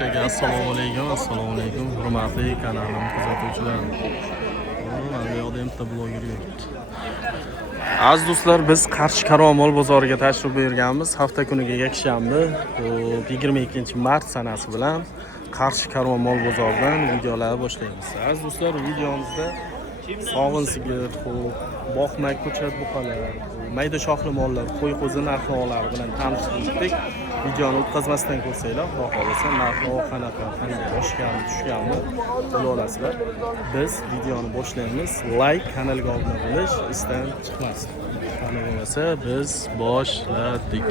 Barchaga assalomu alaykum, hurmatli kanalim kuzatuvchilar. Mana bu yoqda bitta bloger yuribdi. Aziz do'stlar, biz Qarshi Karvon mol bozoriga tashrif buyurganmiz. Hafta kuniga yakshanba, 22-mart sanasi bilan Qarshi Karvon mol bozoridan videolarni boshlaymiz. Aziz do'stlar, videomizda sog'in sigir, boqmak ko'chat buqalar, mayda shoxli mollar, qo'y qo'zi narx-navolar bilan tanishtirdik. Videoni o'tkazmasdan ko'rsanglar, xudo xolasa narx-navo qanaqa, qanday oshganmi, tushganmi bila olasizlar. Biz videoni boshlaymiz. Like, kanalga obuna bo'lish isdan chiqmasin. Qani bo'lmasa biz boshladik.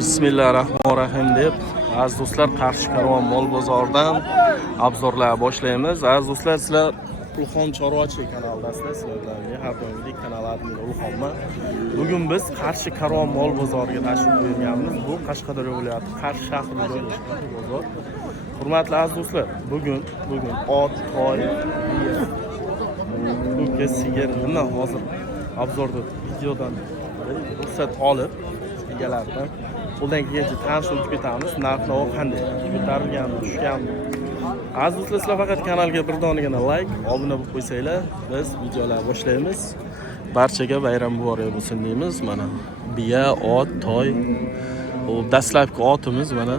Bismillahirrohmanirrohim deb aziz do'stlar, Qarshi Karvon mol bozoridan obzorlar boshlaymiz. Aziz do'stlar, sizlar Ulxon chorvachilik kanalidasizlar. Sizlar bilan har doimgidek kanal admini Ulxonman. Bugun biz Qarshi Karvon mol bozoriga tashrif buyurganmiz. Bu Qashqadaryo viloyati Qarshi shahrida joylashgan bozor. Hurmatli aziz do'stlar, bugun ot, toy, ho'kiz, sigir nima hozir obzorda videodan ruxsat olib egalaridan qo'ldan kelgancha tanishib ketamiz. Narx-navo qanday, ko'tarilganmi, tushganmi? Aziz do'stlar, sizlar faqat kanalga bir donigina like, obuna bo'lib qo'ysanglar, biz videolarni boshlaymiz. Barchaga bayram muborak bo'lsin deymiz. Mana biya, ot, toy. Bu dastlabki otimiz mana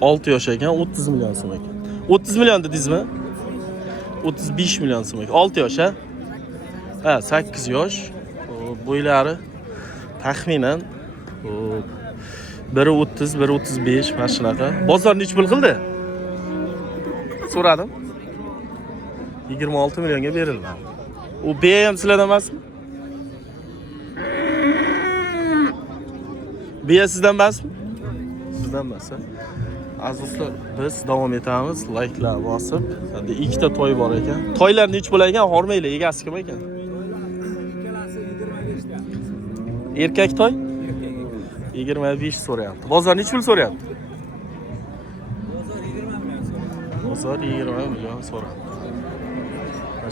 6 yosh ekan, 30 million so'm ekan. 30 million dedingizmi? 35 million so'm ekan. 6 yosh, ha? Ha, 8 yosh. Bo'ylari taxminan 1.30, 1.35 mana shunaqa. Bozor nech pul qildi? So'radim. 26 millionga berildi. U biya ham sizlardan emasmi? Biya sizdan emasmi? Bizdan emas. Aziz do'stlar, biz davom etamiz. Like'lar bosib. Endi ikkita to'y bor ekan. Toylar nech bo'lar ekan? Hormaylar, egasi kim ekan? Erkak toy? 25 so'rayapti. Bozor nech pul so'rayapti? Bozor 20 million so'rayapti.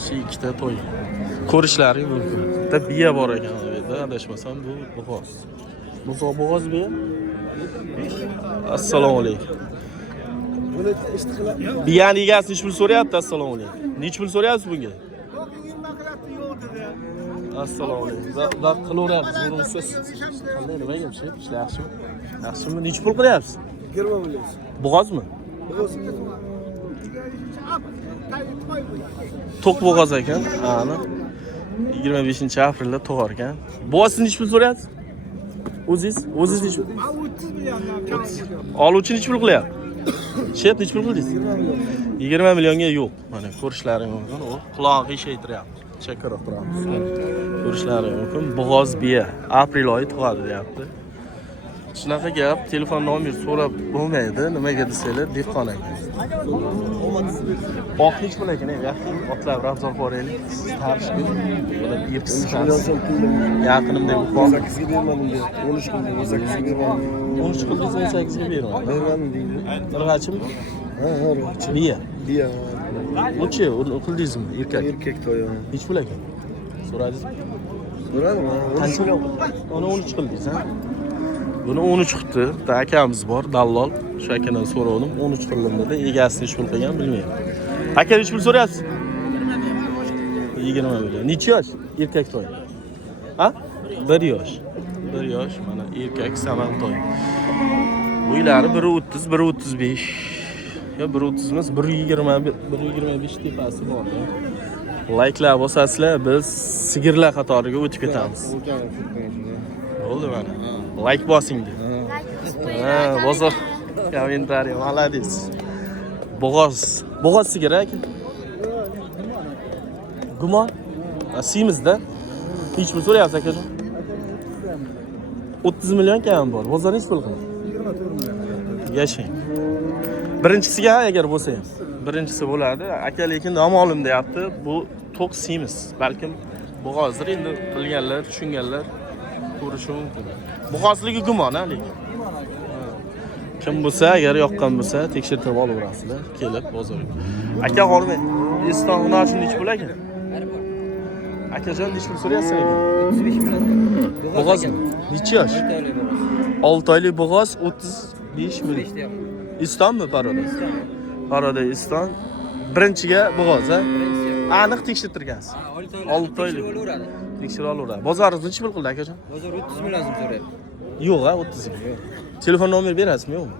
Shu ikkita to'y. Ko'rishlari mumkin. Bitta biya bor ekan bu yerda, adashmasam bu bo'g'oz. Bo'g'oz biya? Assalomu alaykum. Biyani egasi nech pul so'rayapti? Assalomu alaykum. Nech pul so'rayapsiz bunga? Assalomu alaykum. Zat qilaveramiz, zo'rmisiz? Qanday, nima gapsiz? Ishlar yaxshimi? Yaxshimi? Nech pul qilyapsiz? 20 million. Bo'g'ozmi? Bo'g'oz. To'q bo'g'oz ekan. Ana 25-aprelda tug'ar ekan. Bo'g'ozni nech pul so'rayapsiz? O'zingiz nech pul? 30 million. Oluvchi nech pul qilyapti? Shet nech pul qildingiz? 20 millionga yo'q. Mana ko'rishlaring mumkin. U qulog'i eshaytiryapti. Chakkaroq turamiz. Ko'rishlaring mumkin. Bo'g'oz biya aprel oyi tug'adi deyapti. Shunaqa gap, telefon nomer so'rab bo'lmaydi. Nimaga desanglar, dehqon ekan. Oq nech bo'lar ekan? Yaxshi otlar rabzor boraylik. Tarishib, ular yirtisi yaqinimda bu qon 8 ga bermadim, 13 qildim, 18 ga bermadim. 13 qildingiz, 18 ga bermadim. Bermadim deydi. Irg'achimi? Ha, irg'achi. Biya. Uchi, uni qildingizmi? Erkak to'y. Nech bo'lar ekan? So'radingizmi? So'radim. Qancha? Uni 13 qildingiz, ha? Buni 13 qildi. Bitta akamiz bor, dallol. Shu akadan so'radim, 13 qildim dedi. Egasi nech pul qilgan bilmayman. Aka nech pul so'rayapsiz? 20 million. Necha yosh? Erkak to'y. Ha? 1 yosh. 1 yosh, mana erkak saman to'y. Bo'ylari 1.30, 1.35. Yo 1.30 emas, 1.20, 1.25 tepasi bor. Like'lar bosasizlar, biz sigirlar qatoriga o'tib ketamiz. Bo'ldi mana. Like bosing de. Ha, bozor. Kommentariy, malades. Bo'g'oz sigir aka. Gumon. Simizda. Hech pul so'rayapsiz akajon? 30 million kam bor. Bozor nech pul qiladi? 24 million. Yashang. Birinchisiga agar bo'lsa ham. Birinchisi bo'ladi. Aka lekin nomolim deyapti. Bu to'q simiz. Balkim bo'g'ozdir, endi bilganlar, tushunganlar ko'rishi mumkin. Bo'g'ozligi gumon, lekin. Kim bo'lsa, agar yoqqan bo'lsa, tekshirtirib olaverasizlar, kelib bozorga. Aka hormay, Eston g'unochin nech pul ekan? Akajon nech pul so'rayapsiz ekan? 35 million. Bo'g'ozmi? Necha yosh? 6 oylik bo'g'oz, 30 5 million. İstonmi paroda? Paroda iston. Birinchiga bo'g'oz, ha? Aniq tekshirtirgansiz. 6 oylik. Tekshirib olaveradi. Bozoringiz necha pul qildi akajon? Bozor 30 million so'm so'rayapti. Yo'q, ha, 30 ga. Telefon nomer berasizmi, yo'qmi?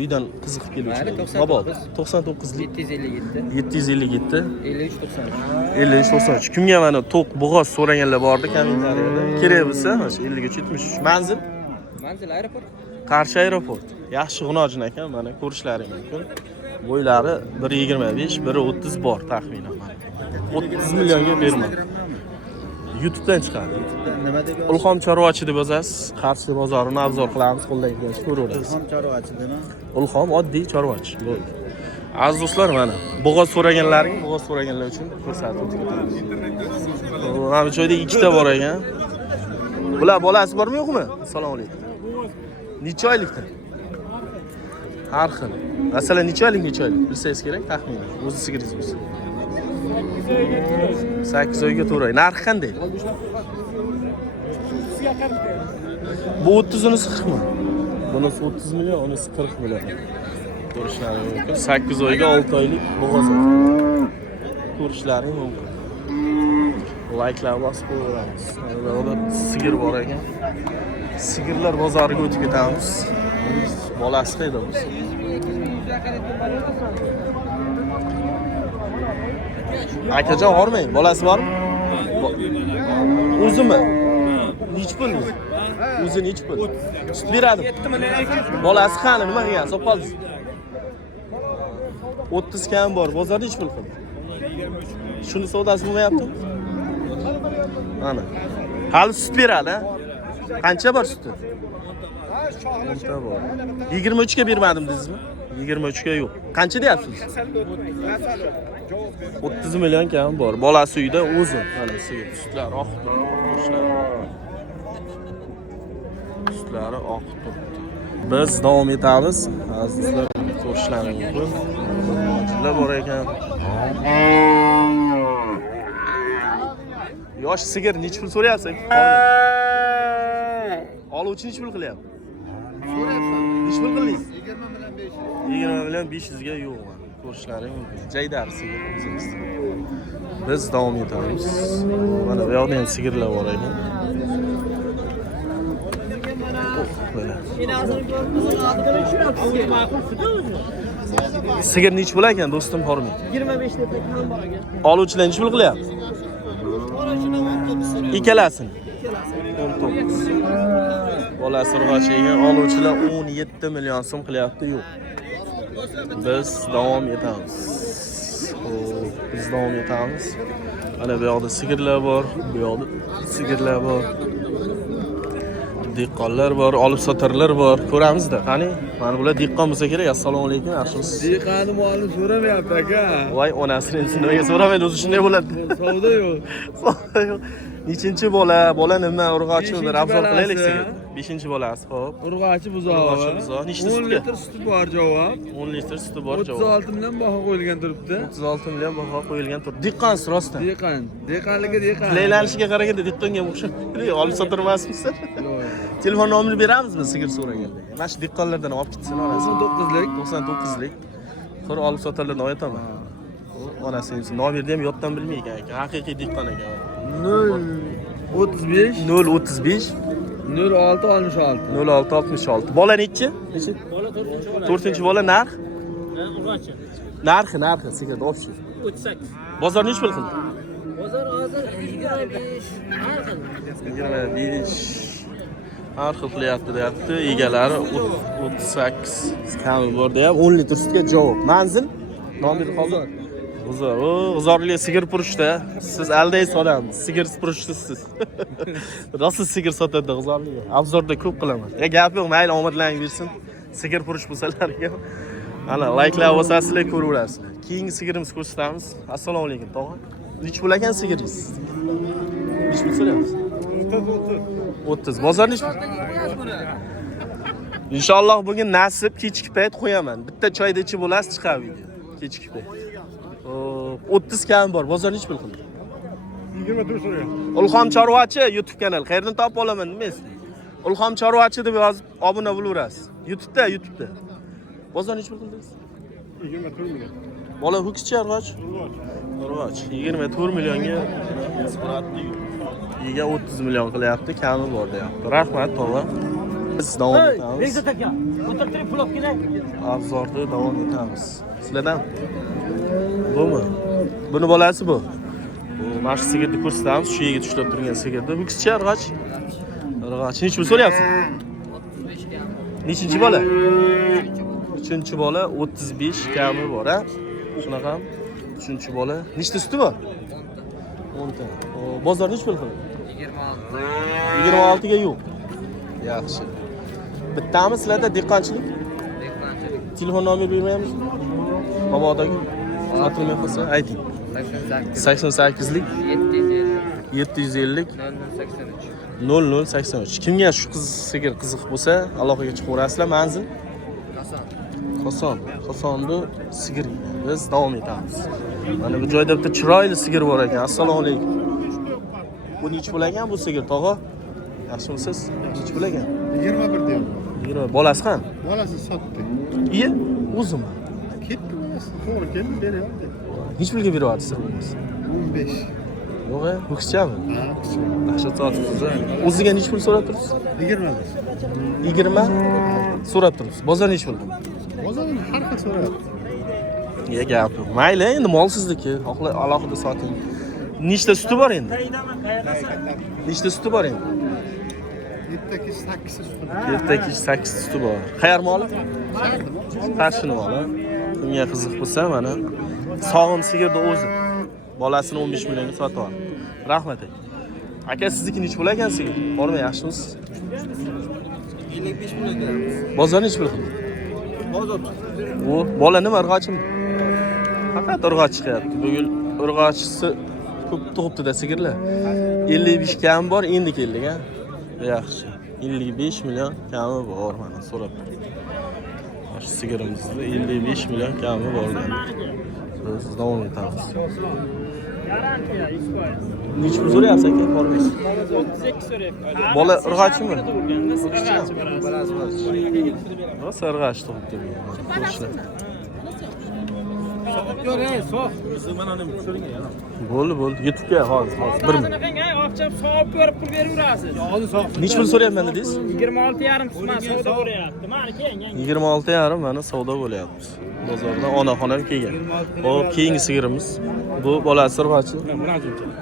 Uydan qiziqib keluvchi. Bobo, 99 lik 757 53 93. Kimga mana to'q bo'g'oz so'raganlar bordi kommentariyada. Kerak bo'lsa, mana 53 73. Manzil? Manzil aeroport. Qarshi aeroport. Yaxshi g'unojin ekan, mana ko'rishlaring mumkin. Bo'ylari 1.25, 1.30 bor taxminan. 30 millionga bermadi. YouTube'dan chiqadi. Nima deb Ulxom chorvachi deb yozasiz. Qarshi bozorini obzor qilamiz, qo'ldan kelgancha ko'raverasiz. Ulxom chorvachi dema. Ulxom oddiy chorvachi. Bo'ldi. Aziz do'stlar, mana bo'g'oz so'raganlaring, bo'g'oz so'raganlar uchun ko'rsatib o'tamiz. Mana bu joyda ikkita bor ekan. Bular bolasi bormi, yo'qmi? Assalomu alaykum. Necha oylikda? Har xil. Masalan, necha oylik bilsangiz kerak, taxminan. O'zi sigiringiz bo'lsa. 8 oyga to'g'ri. Narxi qanday? Bu 30 unisi 40 mi? Bunisi 30 million, unisi 40 million. Ko'rishlaring mumkin. 8 oyga 6 oylik bo'g'oz. Ko'rishlaring mumkin. Like'lar bosib qo'yamiz. Burada sigir bor ekan. Sigirlar bozoriga o'tib ketamiz. Bolasi qayda bo'lsa? Akajon bormang, bolasi bormi? O'zimi? Nech pul? O'zi nech pul? Sut beradi. Bolasi qani, nima qilgan? Sop qoldingiz. 30 kam bor. Bozorda nech pul qildi? Shuni savdosi bo'lmayapti? Mana. Hali sut beradi, ha? Qancha bor suti? 10ta bor. 23 ga bermadim dedingizmi? 23 ga yo'q. Qancha deyapsiz? 30 million kam bor. Bolasi uyda o'zi. Mana sigir sutlari oqib turibdi. Sutlari oqib turibdi. Biz davom etamiz. Azizlar, ko'rishlaring mumkin. Ajinlar bor ekan. Yosh sigir nech pul so'rayapsiz? Oluvchi nech pul qilyapti? Nech pul qildingiz? 20 million 500 ga yo'q. Ko'rishlaring mumkin. Jaydar sigir o'zimiz. Biz davom etamiz. Mana bu yoqda ham sigirlar bor ekan. Mana. Sigir nech pul ekan, do'stim, hormang? 25 deb ham bor ekan. Oluvchilar nech pul qilyapti? Ikkalasini. 19. Bolasi urg'achiga oluvchilar 17 million so'm qilyapti, yo'q. Biz davom etamiz. Biz davom etamiz. Mana bu yoqda sigirlar bor, bu yoqda sigirlar bor. Dehqonlar bor, olib sotarlar bor. Ko'ramizda. Qani, mana bular dehqon bo'lsa kerak. Assalomu alaykum, yaxshimisiz? Dehqonni muallim so'ramayapti aka. Voy, onasini nimaga so'ramaydi, o'zi shunday bo'ladi. Savdo yo'q. Savdo yo'q. Nechinchi bola? Bola nima? Urg'ochi bir obzor qilaylik sizga. 5-bolasi, xo'p. Urg'ochi buzoq. Urg'ochi buzoq. Nechta 10 sutga? litr suti bor javob. 10 litr suti bor javob. 36 million baho qo'yilgan turibdi. 36 million baho qo'yilgan turibdi. Dehqonsiz rostdan. Dehqonligi dehqon. Laylanishiga qaraganda dehqonga o'xshaydi. Olib sotirmasmisiz? Telefon nomerini beramizmi sigir so'raganda? Mana shu dehqonlardan olib ketsin onasi. 99lik. Xor olib sotarlardan oyataman. Onasi nomerni ham yoddan bilmaygan ekan. Haqiqiy dehqon ekan. 035 035 0666. 0666. Bola nechi? Bola 4-chi bola narx? urg'ochi. Narxi sigirni opchi. 38. Bozor nech pul qildi? Bozor hozir 25. Har xil. 25. Har xil qilyapti deyapti. Egalari 38. Kami bor deyapti. 10 litr sutga javob. Manzil? Nomini qoldir. G'uzorli sigir purishda. Siz aldaysiz odam. Sigir purishdasiz. Rosa sigir sotadi g'uzorli. Obzorda ko'p qilaman. Gap yo'q, mayli omadlaring bersin. Sigir purish bo'lsalarga. Mana like'lar bosasizlar, ko'raverasizlar. Keyingi sigirimiz ko'rsatamiz. Assalomu alaykum, tog'a. Nech pul ekan sigiringiz? Nech pul so'rayapsiz? 30. Bozor nech pul? Inshaalloh bugun nasib kechki payt qo'yaman. Bitta choyda ichib bo'lasiz, chiqadi video. Kechki payt. 30 kam bor. Bozor nech pul qildi? 24 so'rayapti. Ulxom chorvachi YouTube kanal. Qayerdan topib olaman demaysiz? Ulxom chorvachi deb yozib obuna bo'laverasiz. YouTube'da. Bozor necha pul qildingiz? 24 milyon. Bola ho'kizchi arg'och? Arg'och 24 millionga so'ratdi. Yiga 30 million qilyapti, kami bor deyapti. Rahmat, tog'a. Biz davom etamiz. Bekzat aka, o'tirib pul olib kelay. Arzorda davom etamiz. Sizlardan bumi? Buni bolasi bu. Bu mana shu sigirni ko'rsatamiz. Shu yerga tushlab turgan sigirni. Ho'kizchi arg'och? Arg'och necha pul so'rayapsiz? 35 kam. Nechinchi bola? 3-bola 35 kami bor, ha? Shunaqa. 3-bola. Nechta suti bor? 10 ta. Bozor nech pul qildi? 26. 26 ga yo'q. Yaxshi. Bittami sizlarda dehqonchilik? Dehqonchilik. Telefon nomer bermayapmiz? Mabodagi sotilmay qolsa ayting. 88. 88lik 750. 750 0083. 0083. Kimga shu sigir qiziq bo'lsa, aloqaga chiqaverasizlar. Manzil Qason. Qosonni sigir. Biz davom etamiz. Mana bu joyda bitta chiroyli sigir bor ekan. Assalomu alaykum. Bu necha pul ekan bu sigir, tog'a? Yaxshimisiz? Necha pul ekan? 21 deyapti. 20. Bolasi ham? Bolasi sotdi. Iye, o'zim. Ketdi bolasi. To'g'ri keldi, beryapti. Necha pulga beryapti sir bo'lmasa? 15. Yo'q, ho'kizchami? Ha, Dahshat sotibsiz. O'ziga necha pul so'rab turibsiz? 21. 20 so'rab turibsiz. Bozor necha pul? Bozorni har xil so'rayapti. Ya gap yo'q. Mayli, endi mol sizniki. Alohida soting. Nechta suti bor endi? Nechta suti bor endi? 7 8 suti. 7-8 suti bor. Qayer moli? Qarshini moli. Kimga qiziq bo'lsa, mana sog'im sigirni o'zi. Bolasini 15 millionga sotib oldi. Rahmat aka. Aka sizniki necha pul ekan sigir? Bormi, yaxshimisiz? 55 million beramiz. Bozor necha pul qildi? Bozor. Bu bola nima urg'ochimi? Faqat urg'och chiqyapti. Bugun urg'ochisi ko'p tug'ibdi-da sigirlar. 55 kam bor, endi keldik, ha. Yaxshi. 55 million kami bor mana so'rab. Mana sigirimizda 55 million kami bor dedi. Biz davom etamiz. Necha pul so'rayapsiz aka? Bormaysiz. 32 so'rayapti. Bola urg'ochimi? Bolasi. Rosa urg'och tug'ibdi. Bo'ldi. YouTube'ga hozir 1 ming. Ochib savob ko'rib pul beraverasiz. Necha pul so'rayapman dedingiz? 26,5 qismat savdo bo'lyapti. Mana keling. 26,5 mana savdo bo'lyapti. Bozorda onaxonam kelgan. Hop, keyingi sigirimiz. Bu bolasi urg'ochi.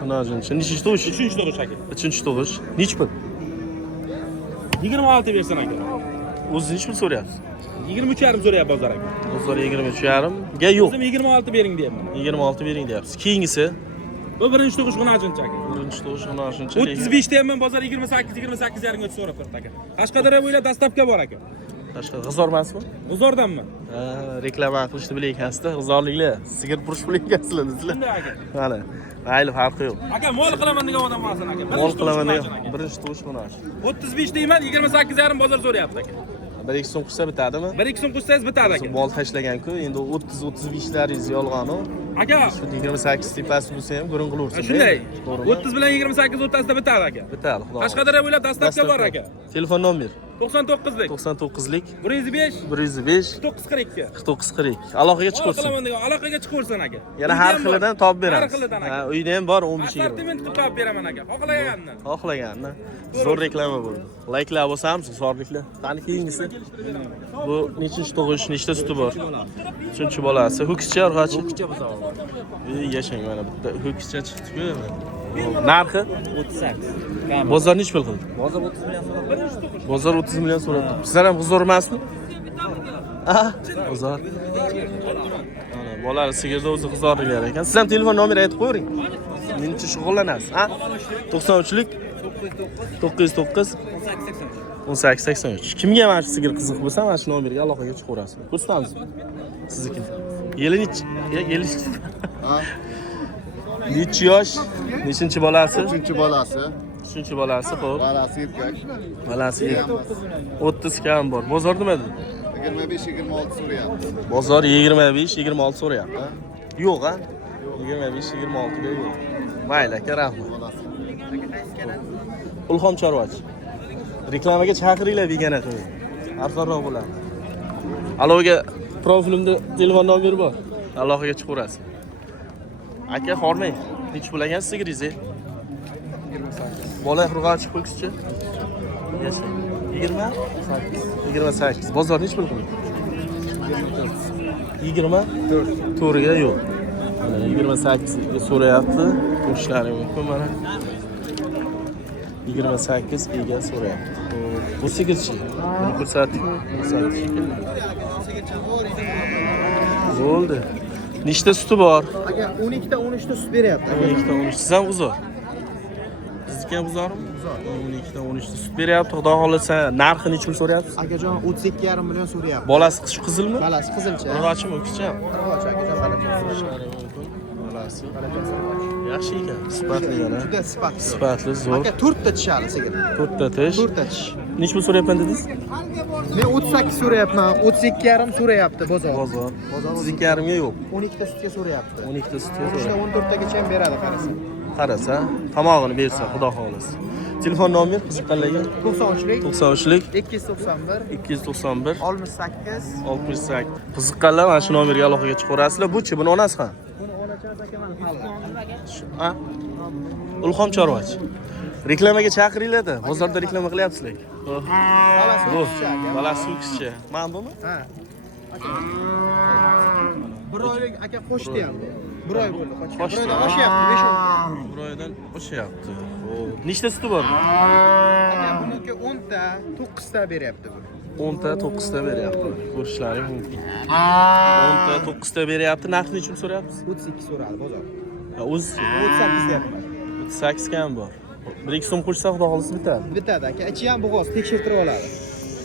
Munajimchi. Nechi tug'ish? 3-tug'ish aka. 3-tug'ish. Nechi pul? 26 bersan aka. O'zi nechi pul so'rayapsiz? 23,5 so'rayapti bozor aka. Bozor 23,5 ga yo'q. O'zim 26 bering deyapman. 26 bering deyapsiz. Keyingisi Bu birinchi tug'ish xunajinchi aka. birinchi tug'ish munajimchi. 35 deyapman, bozor 28,5 ga so'rab turibdi aka. Qashqadaryo bo'ylab dastavka bor aka. Tashqi g'izor emasmi? G'uzordanmi? Ha, reklama qilishni bilayapsiz-da, g'izorliklar. Sigir purish bilaysizlar sizlar. Shunday aka. Mana, mayli farqi yo'q. Aka mol qilaman degan odam emassan aka. Mol qilaman degan birinchi tug'ish munaj. 35 deyman, 28,5 bozor so'rayapti aka. 1-2 so'm qilsa bitadimi? 1-2 so'm qo'shsangiz bitadi aka. Mol tashlagan-ku, endi 30-35laringiz yolg'on-ku. Aka, Shu 28 tepasi bo'lsa ham gurung qilaversin. shunday. To'g'rimi? 30 bilan 28 o'rtasida bitadi aka. Bitadi, xudo. Qashqadaryo bo'ylab dastavka bor aka. Telefon nomer 99lik 99lik 105 105 942. 4940. Aloqaga Mol chiqursin. qilaman degan aloqaga chiqaversin aka. Yana har xilidan topib Har beramiz. xilidan Ha, aka. uyda ham bor 15 20. Assortiment qilib topib beraman aka. Xohlaganini. Xohlaganni. Zo'r reklama bo'ldi. Layklar bo'lsamiz, zorliklar. Qani keyingisi? Bu nechinchi tug'ish, nechta suti bor? 3-bolasi. Ho'kizcha urg'ochi. Ho'kizcha bo'lsa. Yashang mana bitta ho'kizcha chiqdi-ku. Narxi 38. bozor nech pul qildi? Bozor 30 million so'rab. Bozor 30 million so'radi. Sizlar ham g'uzor emasmi? Ha, g'uzor. Mana bolar sigirda o'zi g'uzorlar ekan. Siz ham telefon nomeringizni aytib qo'ying. Menimcha shug'ullanasiz, ha? 93lik 909 1883. Kimga mana shu sigir qiziq bo'lsa, mana shu nomerga aloqaga chiqaverasiz. Ko'rsatamiz. Sizniki. Yelinich, yelish. Necha yosh? Nechinchi bolasi? 3-bolasi. 3-bolasi, xo'p. Bolasi erkak. Bolasi 30 kam bor. Bozor nima dedi? 25-26 so'rayapti. Bozor 25-26 so'rayapti. Yo'q, ha? 25-26 ga yo'q. Mayli aka, rahmat. Ulxom chorvachi. Reklamaga chaqiringlar begona qilib. arzonroq bo'ladi. Aloga profilimda telefon nomeri bor. Aloqaga chiqaverasiz. Aka hormang. Nech bo'lagan sigiringiz? 28. Bola qurg'oq chiqib qo'yingchi. Yasha. 20? 28. Bozor nech pul qildi? 24 ga yo'q. 28 ga so'rayapti. Qo'shishlari mumkin mana. 28 ga so'rayapti. Bu sigirchi. Buni ko'rsating. Bo'ldi. Nechta suti bor? Aka 12 ta 13 ta sut beryapti. 12 ta 13. Siz ham uzor. Sizniki ham uzormi? Uzor. 12 ta 13 ta sut beryapti. Xudo xolasa narxi nech pul so'rayapsiz? Akajon 32,5 million so'rayapti. Bolasi shu qizilmi? Bolasi qizilcha. Urg'ochimi, o'kischa? Urg'och akajon balacha. Bolasi. Yaxshi ekan. Sifatli yana. Juda sifatli. Sifatli, zo'r. Aka 4 ta tishali sigir. 4 ta tish. 4 ta tish. Nech pul so'rayapman dedingiz? Men 38 so'rayapman. 32,5 so'rayapti bozor. Bozor. Sizniki yarimga yo'q. 12 ta sutga so'rayapti. 12 ta sutga 13 ta so'rayapti. 14 tagacha ham beradi qarasa. Qarasa, tomog'ini bersa, xudo xolasa. Telefon nomer qiziqqanlarga 93lik 93lik 291 291 68 68. Qiziqqanlar mana shu nomerga aloqaga chiqaverasizlar. Bu-chi, buni onasi ham. buni olachar akaman halla. Ha? Ulxom chorvachi. Reklamaga chaqiringlar-da. Bozorda reklama qilyapsizlar. Bolasi Bu, kichik aka. bolasi o'kischa. Mana bumi? Ha. Bir oylik aka qo'shdi ham. Bir oy bo'ldi qo'shdi. Bir Qo'shdi. oydan oshyapti 5 oy. Bir oydan o'shyapti. Nechta suti bor? Aka buniki 10 ta 9 ta beryapti bu. 10 ta 9 ta beryapti. Ko'rishlaring mumkin. 10 ta 9 ta beryapti. Narxi nechun so'rayapsiz? 32 so'radi bozor. O'z 38 deyapman. 38 kam bor. 1-2 so'm qo'shsa xudo xolasa bitadi. Bitadi aka. Ichi ham bo'g'oz tekshirtirib oladi.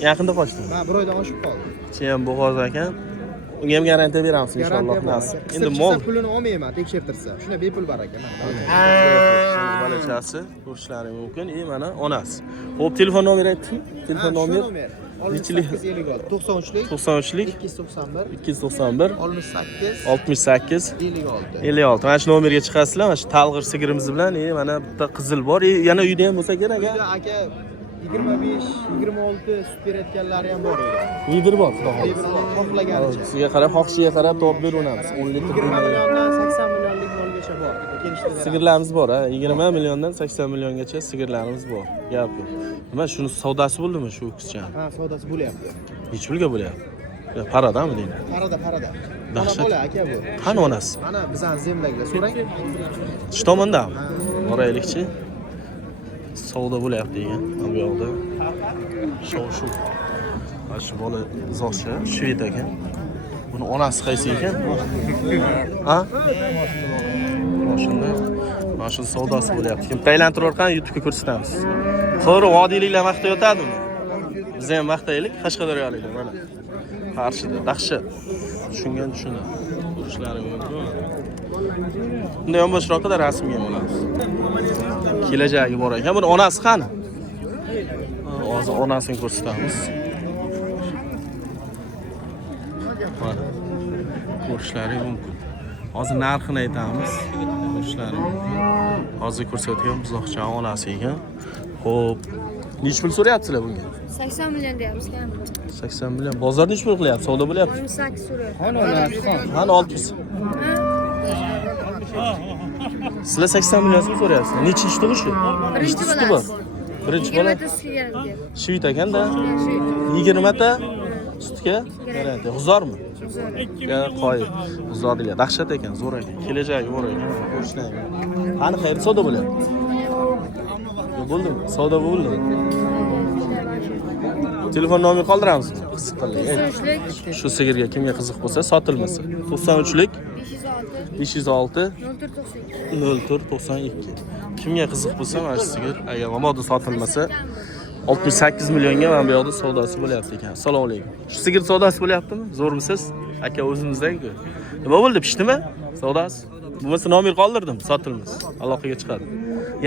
Yaqinda qochdimi? Ha, bir oydan oshib qoldi. Ichi ham bo'g'oz ekan. Unga ham garantiya beramiz inshaalloh nasib. Endi Endi mol pulini olmayman tekshirtirsa. Shuna bepul bar aka. balachasi ko'rishlaring mumkin. Mana onasi. Xo'p, telefon nomeri aytding? Telefon nomer 93lik 291 291 68 68 56 56. Mana shu nomerga chiqasizlar. Mana shu talg'ir sigirimiz bilan mana bitta qizil bor. Yana uyda ham bo'lsa kerak Uyda aka 25 26 sut berayotganlari ham bor edi. Uydir bor, xudo xolasa. Xohlaganicha. Sizga qarab, xohishiga qarab topib beraveramiz. 10 litr 20 milliondan 80 millionlik molgacha bor. Kelishdi. sigirlarimiz bor, ha. 20 milliondan 80 milliongacha sigirlarimiz bor. Gap yo'q. Nima shuni savdosi bo'ldimi shu qizchani? Ha, savdosi bo'lyapti. Nech pulga bo'lyapti? Paradami deydi? Parada. Dahshat. Bola aka bu. Qani onasi? Mana bizning zemlagida so'rang. Shu tomondami? Boraylikchi. Savdo bo'lyapti degan. Bu yoqda. Shu. Mana shu bola zo'rcha, shved ekan. Buni onasi qaysi ekan? Ha? Mashina. Mana shu savdosi bo'lyapti. Kim taylantirib orqani YouTube'ga ko'rsatamiz. Xo'ri, vodiyliklar maqtayotadimi? Biz ham maqtaylik, Qashqadaryoliklar mana. Qarshida dahshat. Tushungan tushunadi. Ko'rishlari mumkin. Bunday yonboshroqda rasmga ham olamiz. Kelajagi bor ekan. Buni onasi qani? Hozir onasini ko'rsatamiz. Mana. Ko'rishlari mumkin. Hozir narxini aytamiz. Ko'rishlari mumkin. Hozir ko'rsatgan buzoqcha onasi ekan. Xo'p, nech pul so'rayapsizlar bunga? 80 million deyapmiz kam. 80 million. Bozor nech pul qilyapti? Savdo bo'lyapti? 18 so'rayapti. Mana 600. Sizlar 80 million so'm so'rayapsizlar. Nechinchi tug'ishi? Birinchi suti bor? bo'lasiz. Birinchi bola. 20 ta sutga kerak. Shvit ekanda 20 ta sutga garantiya. G'uzormi? Ya qoyil. G'uzor deylar. Dahshat ekan, zo'r ekan. Kelajagi bor ekan. Ko'rishlar. Qani qayerda savdo bo'lyapti? Bo'ldimi? Savdo bo'ldi. Telefon nomer qoldiramiz. Shu sigirga kimga qiziq bo'lsa, sotilmasa. 93lik 506 0492. Kimga qiziq bo'lsa, mana shu sigir agar mabodo sotilmasa 68 millionga mana bu yoqda savdosi bo'lyapti ekan. Assalomu alaykum. Shu sigir savdosi bo'lyaptimi? Zo'rmisiz? Aka o'zimizdan-ku. Nima bo'ldi? Pishdimi? Savdosi. Bo'lmasa nomer qoldirdim, sotilmas. Aloqaga chiqadi.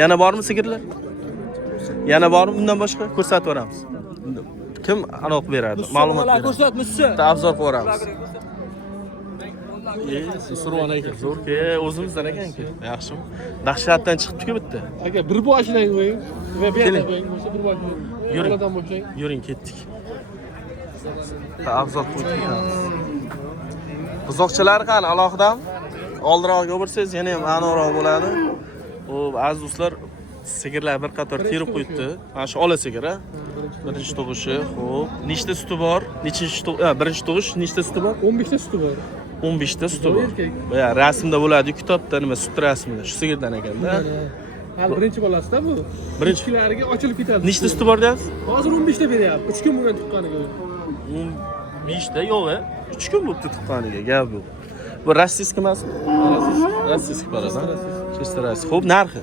Yana bormi sigirlar? Yana bormi bundan boshqa? Ko'rsatib beramiz. Kim aloq beradi? Ma'lumot beradi. Ko'rsatmishchi. Tavzor qilib beramiz. Survon ekan, zo'r-ku, o'zimizdan ekan-ku. Yaxshimi? Dahshatdan chiqibdi-ku bitta. Aka bir boshidan qo'ying va bu yerdan Keling. qo'ying. Bo'lsa bir boshidan. Yuring. Yo'ldan boshlang. Yuring, ketdik. Abzor qo'yib ketamiz. Buzoqchalar qani alohida oldiroqga bo'lsangiz yana ham aniqroq bo'ladi. Xo'p, aziz do'stlar, sigirlar bir qator terib qo'yibdi. Mana shu ola sigiri. Birinchi tug'ishi. Xo'p, nechta suti bor? Nechinchi birinchi tug'ish nechta suti bor? 15 ta suti bor. 15 ta suti bor. Boya rasmda bo'ladi, kitobda nima sut rasmida. Shu sigirdan ekanda. Hal birinchi bolasida bu. Birinchi Ikkilarga ochilib ketadi. nechta suti bor deyapsiz? Hozir 15 ta beryapti. 3 kun bo'lgan tuqqaniga. 15 ta yo'q, 3 kun bo'libdi tuqqaniga, gap bu. Bu rossiyskiy emasmi? Rossiyskiy parada. Chista rossiy. Xo'p, narxi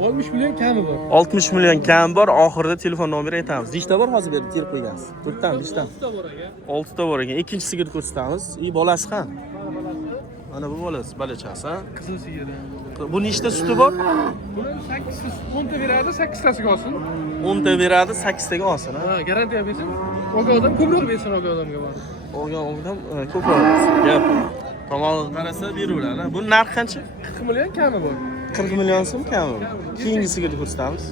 60 million kami bor. 60 million kam bor. Oxirida telefon nomeri aytamiz. Nechta bor hozir berib terib qo'ygansiz? 4 tami, 5 tami? 6 ta bor aka. 6 ta bor ekan. Ikkinchi sigirni ko'rsatamiz. Bolasi qani? Mana bu bolasi, balachasi, ha? Qizil sigiri. Bu nechta suti bor? Buni 8 ta beradi, 8 tasiga olsin. 10 ta beradi, 8 taga olsin, ha? Ha, garantiya bersin. O'ga odam ko'proq bersin o'ga odamga bor. Olgan odam ko'proq bersin. Gap. Tomog'i qarasa beraveradi. Bu narxi qancha? 40 million kami bor. 40 million so'm kami. Keyingi sigirni ko'rsatamiz.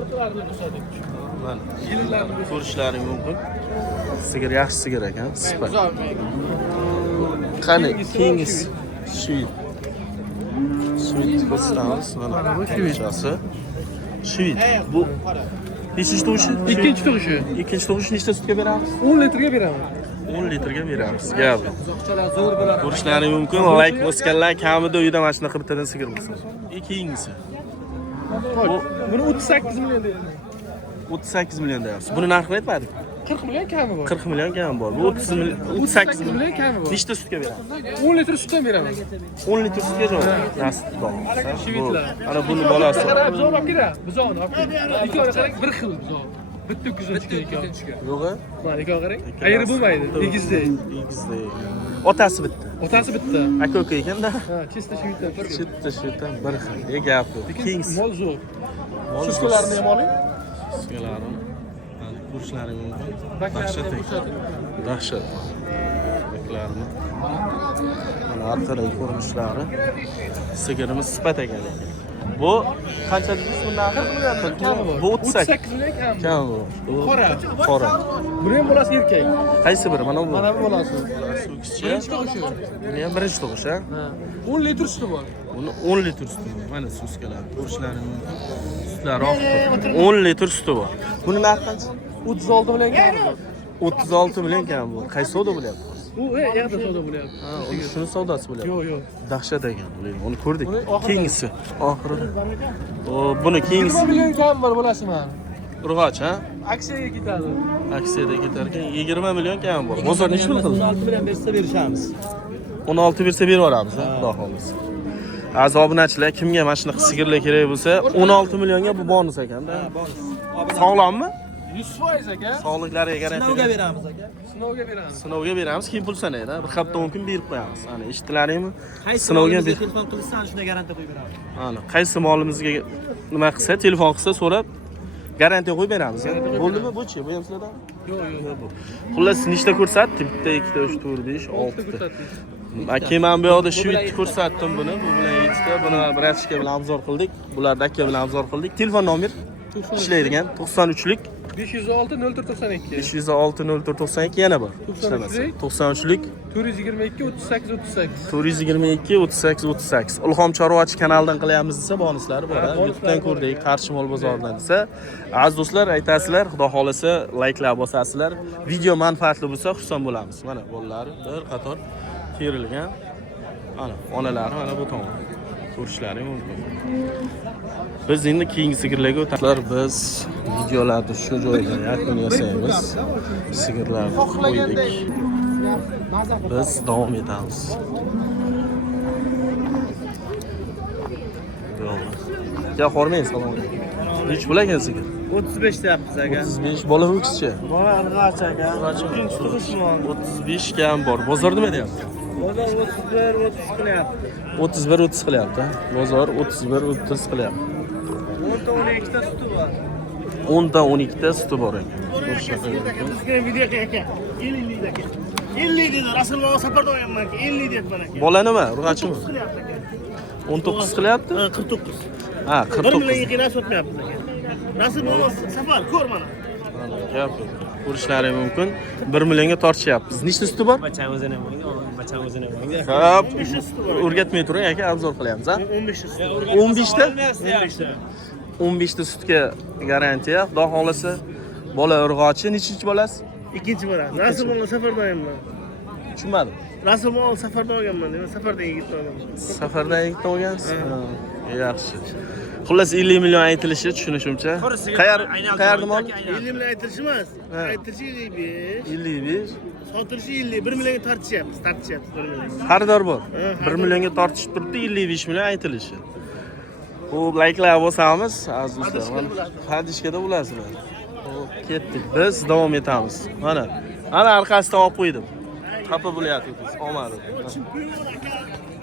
O'rtalarni ko'rsating. Mana Yillarni ko'rishlaring mumkin. Sigir yaxshi sigir ekan, sifat. ko'rsating. Qani, keyingisi shu. Shu ko'rsatamiz. Mana bu balachasi. Shu. Bu nechinchi tug'ishi? Ikkinchi tug'ishi. Ikkinchi tug'ish nechta sutga beramiz? 10 litrga beraman. 10 litrga beramiz. Gap. Uzoqchalar zo'r bo'ladi. Ko'rishlaring mumkin. Like bosganlar kamida uyda mana shunaqa bittadan sigir bo'lsin. Keyingisi. Buni 38 million deydi. 38 million deyapsiz. Buni narxini aytmadik. 40 million kami bor. 40 million kam bor. Bu 30 million, 38 million. million kami bor. Nechta sutga beramiz? 10 litr sutdan beraman. 10 litr sutga javob. Nasib bor. Shivitlar. Ana buni bolasi. Qarab buzoq olib keladi. Buzoqni olib keladi. Ikkovi qarang, bir xil buzoq. Bitta kuzatishga ikkovi. Yo'q-a? Mana ikkovi qarang. Ayri bo'lmaydi. Egizday. Egizday. Otasi bitta. Otasi bitta. Aka-uka ekanda. Ha, chista shivitlar. Shittan bir xil. Gap yo'q. Keyingisi. Mol zo'r. Suskalarni ham oling. Suskalarim. Ko'rishlaring mumkin. Baklarni ham Dahshat. ko'rsating. Dahshat. Baklarni. Mana orqadagi ko'rinishlari. Sigirimiz sifat ekan. Bu qancha dedingiz bu narxi? 40 million. Bu 38 million kami. Kam bu. Qora. Qora. Buni ham bolasi erkak. Qaysi biri? Mana bu. Mana bu bolasi. Kichik. Birinchi tug'ishi. Buni ham birinchi tug'ish, ha? Ha. 10 litr suti bor. Buni 10 litr suti bor. Mana suskalar. Ko'rishlaring mumkin. Sutlari oqib. 10 litr suti bor. Buni narxi qancha? 36 million kami bor. 36 million kam bor. Qaysi savdo bo'lyapti? U yerda savdo bo'lyapti. Ha, shuni savdosi bo'lyapti. Yo'q, yo'q. Dahshat ekan. Uni ko'rdik. Buni oxirida. Keyingisi. Oxirida. O, buni keyingisi. 20 million kami bor bolasi mana. Urg'och, ha? Aksiyaga ketadi. Aksiyada ketar ekan 20 million kam bor. Bozor nechi pul qildi? 16 million bersa berishamiz. 16 bersa berib yuboramiz, ha, xudo xolisa. Aziz obunachilar, kimga mana shunaqa sigirlar kerak bo'lsa, 16 millionga bu bonus ekanda. Sog'lommi? 100% aka. Sog'liklariga garantiya. Sinovga beramiz aka. Sinovga beramiz. Sinovga beramiz, keyin pul sanaydi. Bir hafta 10 kun berib qo'yamiz. Ana, eshitdilaringmi? Sinovga ber. Telefon qilsa ana shunday garantiya qo'yib beramiz. Ana, qaysi molimizga nima qilsa, telefon qilsa so'rab garantiya qo'yib beramiz. Bo'ldimi bu-chi? Bu ham sizlardan? Yo'q, yo'q. Xullas, nechta ko'rsatdi? Bitta, ikkita, 3, 4, 5, 6 ta. Aka men bu yoqda shu yerni ko'rsatdim buni. Bu bilan yettita, buni bratishka bilan obzor qildik. Bularni aka bilan obzor qildik. Telefon nomer ishlaydigan 93lik 506 0492. 506 0492 yana bor. Ishlamasa. 93lik 422 38 38. 422 38 38. Ilhom Chorvachi kanalidan qilyapmiz desa bonuslari bor. YouTubedan ko'rdik, Qarshi mol bozoridan desa, aziz do'stlar aytasizlar, xudo xolasa like'lar bosasizlar. Video manfaatli bo'lsa xursand bo'lamiz. Mana bolalari bir qator terilgan. Mana onalari mana bu tomon. Ko'rishlari mumkin. Biz endi keyingi sigirlarga o'tamiz. Biz videolarni shu joyda yakun yasaymiz. Sigirlarni qo'ydik. Biz davom etamiz. Ya hormang salom. Nech bo'lar ekan sigir? 35 deyapmiz aka. 35 bola ho'kizchi. Bola irg'och aka. Ikkinchi tug'ishmi? 35 kam bor. Bozor nima deyapti? Bozor 31 30 qilyapti. 31 30 qilyapti. Bozor 31 30 qilyapti. 12 ta suti bor. 10 ta 12 ta suti bor ekan. Bizga video aka. 50 aka. 50 dedi. Rasululloh safarda o'ynaman aka. 50 deyapman aka. Bola nima? Urg'achimi? 19 qilyapti? 49. Ha, 1 million 49. qiynab sotmayapmiz aka. Rasululloh safar ko'r mana. Gap yo'q. ko'rishlaring mumkin. 1 millionga tortishyapmiz. Nechta suti bor? Bachang o'zini ham o'ying, bachang o'zini ham o'ying. Xo'p, o'rgatmay turing aka, obzor qilyapmiz, ha? 15 ta. 15 ta? 15 ta. 15 ta sutga garantiya. Xudo xolasa bola urg'ochi, nechinchi bolasi? Ikkinchi bo'ladi. Rasul bola safarda olganman. Tushunmadim. Rasul bola safarda olganman, demak safardan yigitni olganman. Safardan yigitni olgansiz? Yaxshi. Xullas 50 million aytilishi tushunishimcha. Qayerda mol? 50 million aytilishi emas. Aytilishi 55. 55. Sotilishi 50. 1 millionga tortishyapmiz, 1 million. Xaridor bor. 1 millionga tortishib turibdi, 55 million aytilishi. Bu layklar bo'lsamiz, aziz do'stlar, hadishkada bo'lasizlar. Xo'p, ketdik. Biz davom etamiz. Mana orqasidan olib qo'ydim. Xafa bo'lyapsiz, olmadi.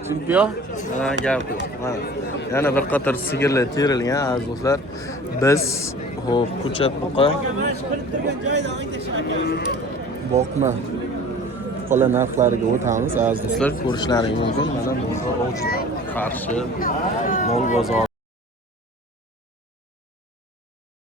Chempion? Ha, gap yo'q. Mana yana bir qator sigirlar terilgan, aziz do'stlar. Biz xo'p, ko'chat buqa. Boqma. Qo'la narxlariga o'tamiz, aziz do'stlar. Ko'rishlaring mumkin. Mana bu qarshi mol bozor